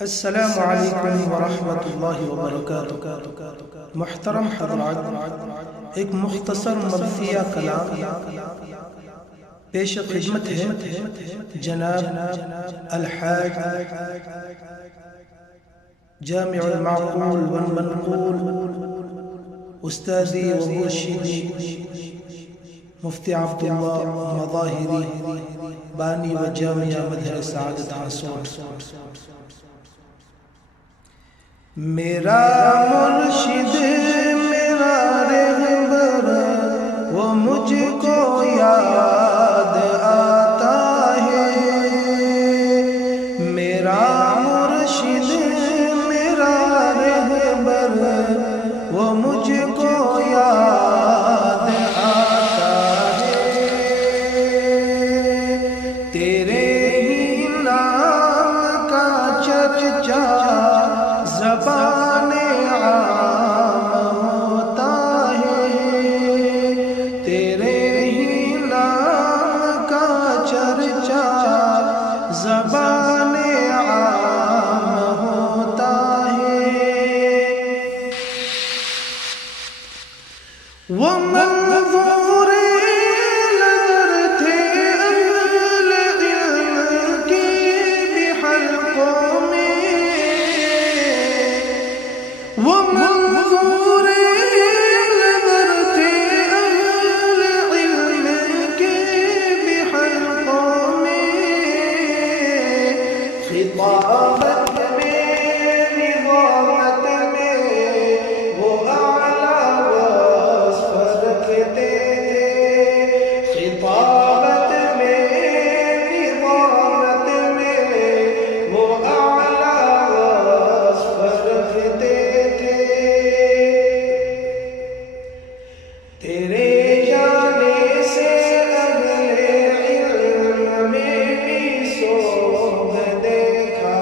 السلام علیکم ورحمۃ اللہ وبرکاتہ۔ محترم حضرات، ایک مختصر مرثیہ کلام پیش خدمت ہے جناب الحاج جامع المعقول والمنقول استاذی و مرشدی مفتی عبداللہ مظاہری بانی و جامعہ مظہر سعادت حسون۔ میرا مرشد میرا رہبر وہ مجھ کو یاد آتا ہے، میرا مرشد میرا رہبر وہ مجھ کو یاد آتا ہے، تیرے ہی نام کا چرچا زبان عام ہوتا ہے، تیرے ہی نام کا چرچا زبان عام ہوتا ہے۔ وہ منظور نظر تھے اہل علم کی بحلقوں میں، وہ منظور نظر تھے اہل علم کے بحلقوں میں، خطابت میں نظامت میں وہ اعلیٰ وصف رکھتے تھے، خطابت میں نظامت میں وہ اعلیٰ وصف رکھتے تھے، تیرے جانے سے اہل علم میں بھی سوگ دیکھا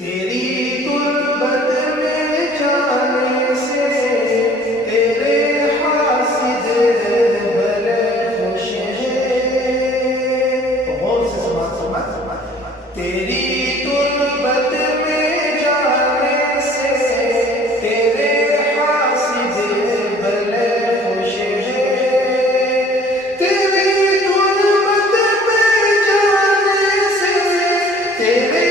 تیری غربت میں جانے سے تیرے حاسد بھلے خوش ہیں. غور سے سمجھ. تیری غربت میں جانے سے تیرے حاسد بھلے خوش ہیں. تیری غربت میں جانے سے تیرے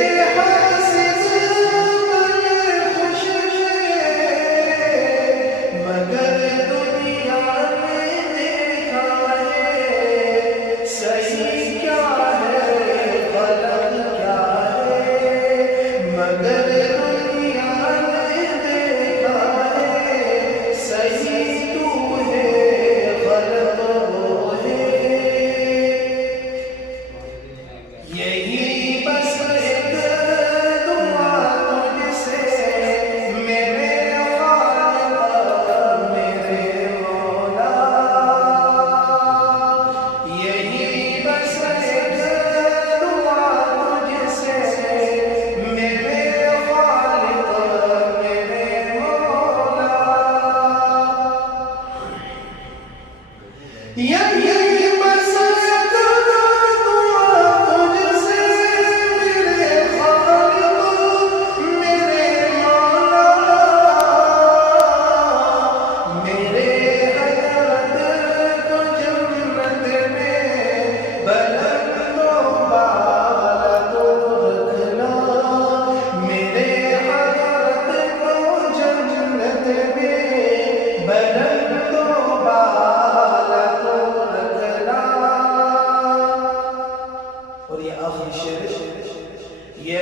یہ